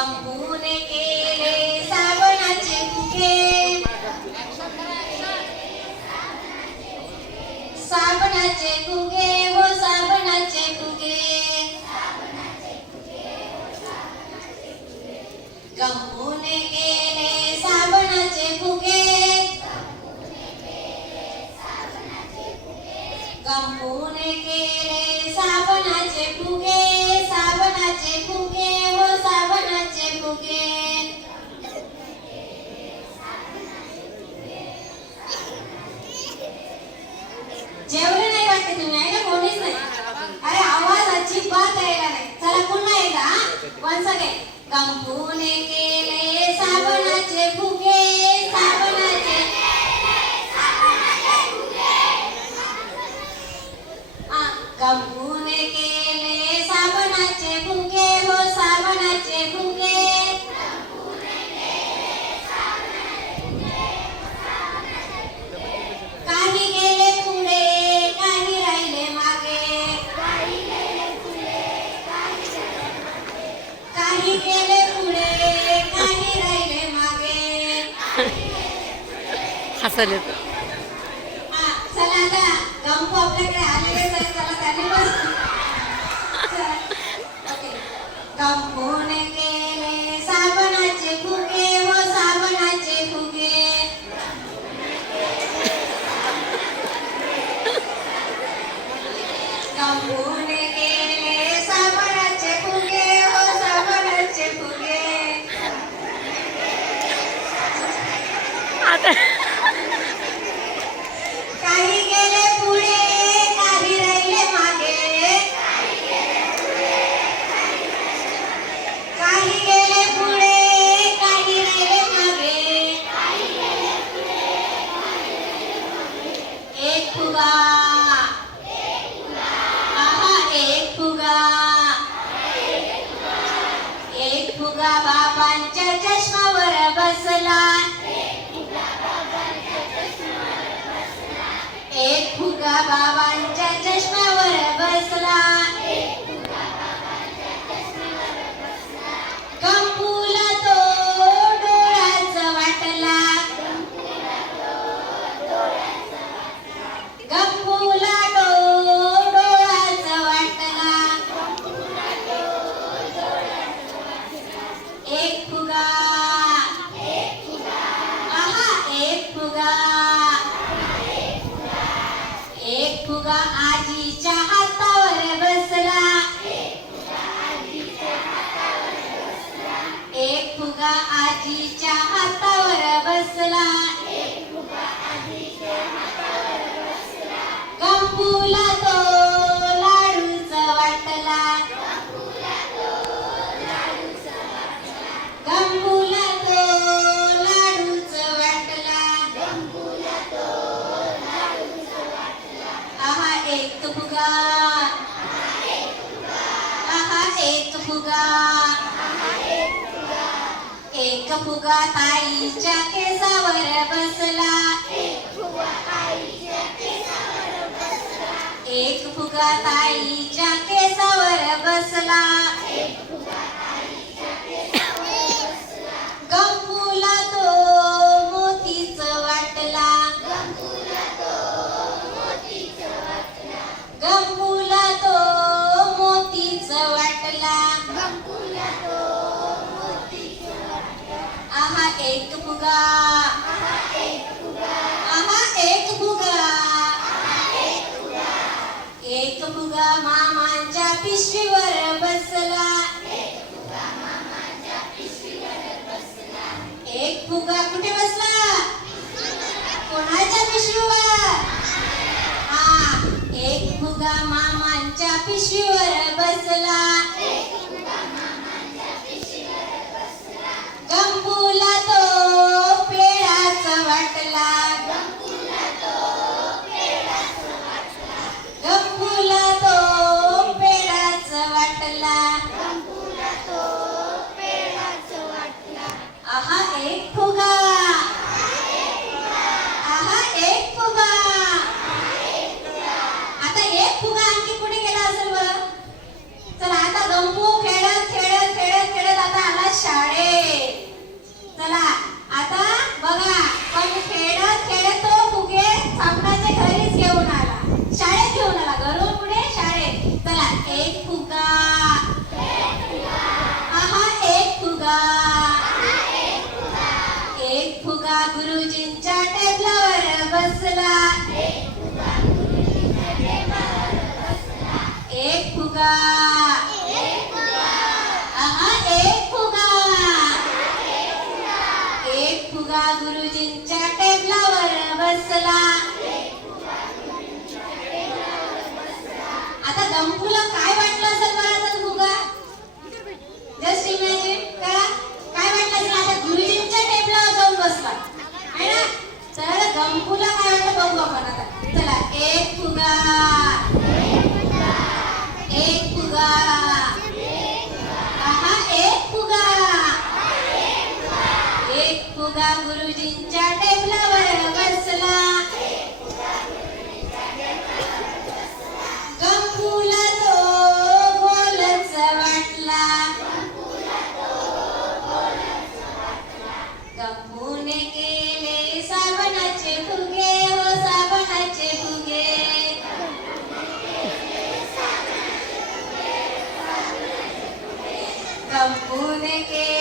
गंपूने केले साबणाचे फुगे, साबणाचे फुगे हो साबणाचे फुगे, गंपूने केले साबणाचे फुगे, गंपूने केले साबणाचे फुगे, साबणाचे फुगे हो साबणाचे फुगे, जेवले नाही वाटते तुम्ही आहे ना, कोणीच नाही. अरे आवाज अजिबात यायला नाही. चला पुन्हा एकदा वन्स अगेन. गंपूने केले साबणाचे फुगे, साबणाचे गंपूने केले साबणाचे फुगे हो साबणाचे फुगे, काही गेले पुढे काही राहिले मागे, काही गेले पुढे काही राहिले मागे. हसले चला आता गंपू आपल्याकडे आलेलेच आहे. चला त्यांनी पण गंपूने केले साबणाचे फुगे हो साबणाचे फुगे, गंपूने केले साबणाचे फुगे हो साबणाचे फुगे, आता काही गेले पुढे काही राहिले मागे, काही गेले पुढे काही राहिले मागे. एक फुगा आहा एक फुगा, एक फुगा बाबांच्या चष्मावर बसला, एक फुगा बाबांच्या चष्म्यावर बसला, गंपूला तो डोळ्याच वाटला, गंपूला तो डोळ्याच वाटला. एक फुगा आहा एक फुगा, एक फुगा आजीच्या हातावर बसला, एक फुगा आजीच्या हातावर बसला, गंपूला तो लाडूच वाटला, गंपूला तो लाडूच वाटला. आहा एक फुगा आहा एक फुगा, एक फुगा ताईच्या केसावर बसला, एक फुगा ताईच्या केसावर बसला, गंपूला तो मोतीच वाटला, गंपूला तो मोतीच वाटला. आहा एक फुगा आहा एक फुगा, एक फुगा मामांच्या पिशवीवर बसला, एक फुगा कुठे बसला, कोणाच्या पिशवीवर. हा एक फुगा मामांच्या पिशवीवर बसला, गंपूला तो पेडाच वाटला, गंपूला तो पेडाच वाटला. आहा एक फुगा आहा एक फुगा. आता एक फुगा आणखी कुठे गेला असेल बरं. चला आता गंपू खेळत खेळत खेळत खेळत आता आला शाळेत. चला आता बघा, पण खेळत खेळत तो फुगे साबणाचे घरीच घेऊन आला, शाळेत घेऊन आला, घरून पुढे शाळेत. चला एक फुगा, आहा एक फुगा, एक फुगा गुरुजींच्या टेबलावर बसला, एक फुगा, आहा एक फुगा, एक फुगा गुरुजींच्या टेबलावर बसला. आता गंपूला काय वाटलं असेल मला तर फुगा? जस्ट इमॅजिन करा काय वाटलं असेल. आता गुरुजींच्या टेबलावर जाऊन बसला आहे ना, तर गंपूला काय वाटलं बघू आपण आता. चला एक फुगा, एक फुगा, आहा एक फुगा, एक फुगा गुरुजींच्या टेबलावर बसला. गंपूला तो गोलच वाटला, गंपूने केले साबणाचे फुगे, हो साबणाचे फुगे. गंपूने केले